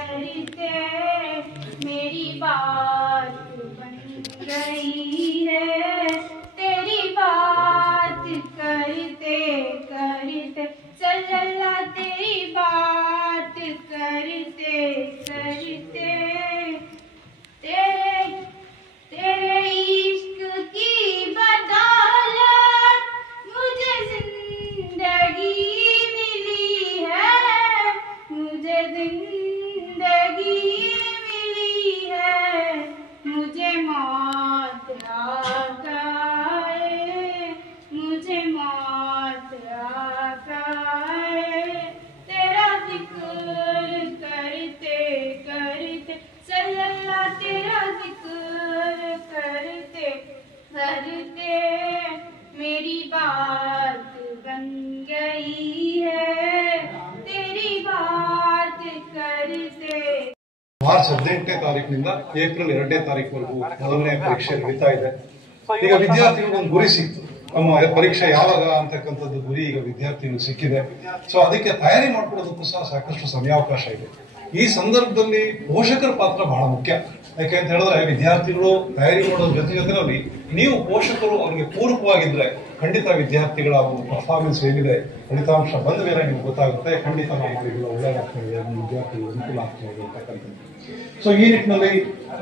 करते मेरी बात बन गई है। तेरी बात करते करते सल्लल्लाह तेरी बात करते करते तेरे इश्क की बदौलत मुझे जिंदगी मिली है। मुझे जिंदगी मिली है। मुझे मौत आए, मुझे मौत आए। तेरा जिक्र करते करते सल्लल्लाह तेरा जिक्र करते करते मेरी बात बन गई है। तेरी बात करते ಮಾರ್ಚ್ 18ನೇ ತಾರೀಕಿನಿಂದ ಏಪ್ರಿಲ್ 2ನೇ ತಾರೀಕಿನವರೆಗೂ ಮೊದಲನೇ ಪರೀಕ್ಷೆ ನಡೀತಾ ಇದೆ. ಈಗ ವಿದ್ಯಾರ್ಥಿಗಳಿಗೆ ಒಂದು ಗುರಿ ಸಿಕ್ತು, ನಮ್ಮ ಪರೀಕ್ಷೆ ಯಾವಾಗ ಅಂತಕ್ಕಂಥದ್ದು ಗುರಿ ಈಗ ವಿದ್ಯಾರ್ಥಿಗಳು ಸಿಕ್ಕಿದೆ. ಸೊ ಅದಕ್ಕೆ ತಯಾರಿ ಮಾಡ್ಕೊಳ್ಳೋದಕ್ಕೂ ಸಹ ಸಾಕಷ್ಟು ಸಮಯಾವಕಾಶ ಇದೆ. ಈ ಸಂದರ್ಭದಲ್ಲಿ ಪೋಷಕರ ಪಾತ್ರ ಬಹಳ ಮುಖ್ಯ. ಯಾಕೆ ಅಂತ ಹೇಳಿದ್ರೆ ವಿದ್ಯಾರ್ಥಿಗಳು ತಯಾರಿ ಮಾಡೋದ್ರ ಜೊತೆನಲ್ಲಿ ನೀವು ಪೋಷಕರು ಅವರಿಗೆ ಪೂರಕವಾಗಿದ್ರೆ ಖಂಡಿತ ವಿದ್ಯಾರ್ಥಿಗಳ ಒಂದು ಪರ್ಫಾರ್ಮೆನ್ಸ್ ಏನಿದೆ ಫಲಿತಾಂಶ ಬಂದ ಮೇಲೆ ನಿಮ್ಗೆ ಗೊತ್ತಾಗುತ್ತೆ. ಖಂಡಿತ ನಾವು ಮಾಡಿದ್ರೆ ಒಳ್ಳೆಯದಾಗ್ತದೆ, ವಿದ್ಯಾರ್ಥಿಗಳು ಅನುಕೂಲ ಆಗ್ತದೆ ಅಂತಕ್ಕಂಥದ್ದು. ಸೊ ಈ ನಿಟ್ಟಿನಲ್ಲಿ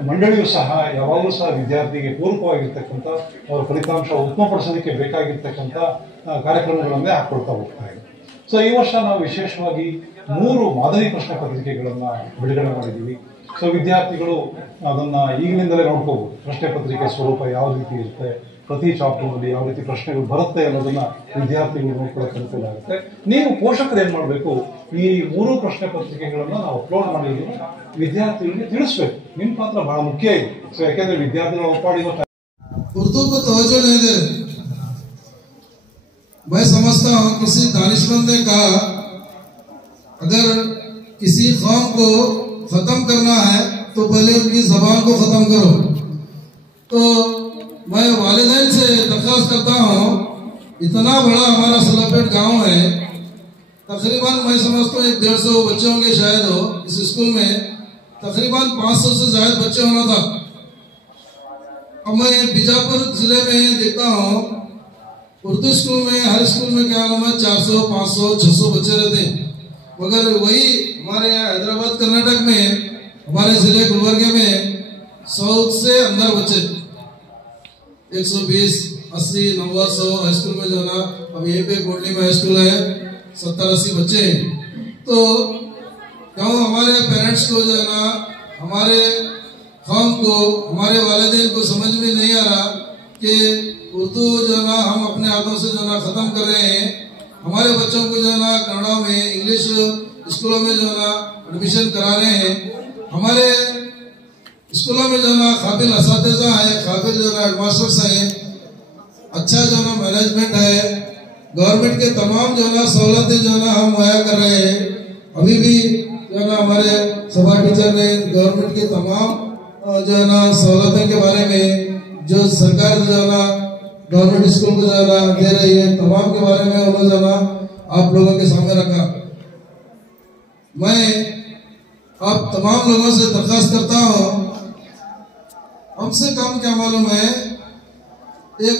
ಮಂಡಳಿಯು ಸಹ ಯಾವಾಗಲೂ ಸಹ ವಿದ್ಯಾರ್ಥಿಗೆ ಪೂರಕವಾಗಿರ್ತಕ್ಕಂಥ ಅವರ ಫಲಿತಾಂಶ ಉತ್ತಮಪಡಿಸೋದಕ್ಕೆ ಬೇಕಾಗಿರ್ತಕ್ಕಂಥ ಕಾರ್ಯಕ್ರಮಗಳನ್ನೇ ಹಾಕೊಳ್ತಾ ಹೋಗ್ತಾ ಇದೆ. ಸೊ ಈ ವರ್ಷ ನಾವು ವಿಶೇಷವಾಗಿ 3 ಮಾದರಿ ಪ್ರಶ್ನೆ ಪತ್ರಿಕೆಗಳನ್ನ ಬಿಡುಗಡೆ ಮಾಡಿದ್ದೀವಿ. ಸೊ ವಿದ್ಯಾರ್ಥಿಗಳು ಅದನ್ನ ಈಗಿನಿಂದಲೇ ನೋಡ್ಕೋಬಹುದು. ಪ್ರಶ್ನೆ ಪತ್ರಿಕೆ ಸ್ವರೂಪ ಯಾವ ರೀತಿ ಇರುತ್ತೆ, ಪ್ರತಿ ಚಾಪ್ಟರ್ನಲ್ಲಿ ಯಾವ ರೀತಿ ಪ್ರಶ್ನೆಗಳು ಬರುತ್ತೆ ಅನ್ನೋದನ್ನ ವಿದ್ಯಾರ್ಥಿಗಳು ನೋಡ್ಕೊಳ್ಳೋಕೆ ಅನುಕೂಲ ಆಗುತ್ತೆ. ನೀವು ಪೋಷಕರು ಏನ್ ಮಾಡಬೇಕು, ಈ 3 ಪ್ರಶ್ನೆ ಪತ್ರಿಕೆಗಳನ್ನ ನಾವು ಅಪ್ಲೋಡ್ ಮಾಡಿದ್ದೀವಿ, ವಿದ್ಯಾರ್ಥಿಗಳಿಗೆ ತಿಳಿಸ್ಬೇಕು. ನಿಮ್ಮ ಪಾತ್ರ ಬಹಳ ಮುಖ್ಯ ಇದೆ. ಸೊ ಯಾಕೆಂದ್ರೆ ವಿದ್ಯಾರ್ಥಿಗಳು ಒಪ್ಪಾಡಿರೋ उर्दू को तवज्जो नहीं दे। मैं समझता हूँ किसी दानिशमंद ने कहा अगर किसी कौम को खत्म करना है तो पहले उनकी जबान को खत्म करो। तो मैं वालिदैन से दरख्वास्त करता हूँ, इतना बड़ा हमारा सलापेट गांव है, तकरीबन मैं समझता हूँ 150 बच्चे होंगे शायद हो इस स्कूल में, तकरीबन 500 से ज्यादा बच्चे होना था। अब मैं बीजापुर जिले में देखता हूँ उर्दू स्कूल में हर स्कूल में क्या नाम है 400, 500, 600 बच्चे रहते हैं। मगर वही हमारे यहाँ हैदराबाद कर्नाटक में हमारे जिले गुलबर्गे में 100 से अंदर बच्चे 120, 80, 90, 100 हाई स्कूल में जो ना, अब यहीं पे कोटली में हाई स्कूल है 70-80 बच्चे हैं। तो क्यों हमारे पेरेंट्स को जो है ना, हमारे कौम को, हमारे वालिदैन को समझ में नहीं आ रहा कि उर्दू जो है ना हम अपने हाथों से जो है ना खत्म कर रहे हैं। हमारे बच्चों को जो है ना कन्नड़ा में, इंग्लिश स्कूलों में जो है ना एडमिशन करा रहे हैं। हमारे स्कूलों में जो है ना काबिल असातिज़ा है, काबिल जो है ना हेडमास्टर्स है, अच्छा जो है ना मैनेजमेंट है, गवर्नमेंट के तमाम जो है ना सहूलतें जो है ना हम मुहैया कर रहे हैं। अभी भी जो है ना हमारे सभा टीचर ने गवर्नमेंट के तमाम जो है ना सहूलतों के बारे में, जो सरकार जो है ना गवर्नमेंट स्कूल को जो है ना दे रही है, तमाम के बारे में उन्होंने जो है ना आप लोगों के सामने रखा। मैं आप तमाम लोगों से दरख्वास्त करता हूँ, हमसे कम क्या मालूम है, एक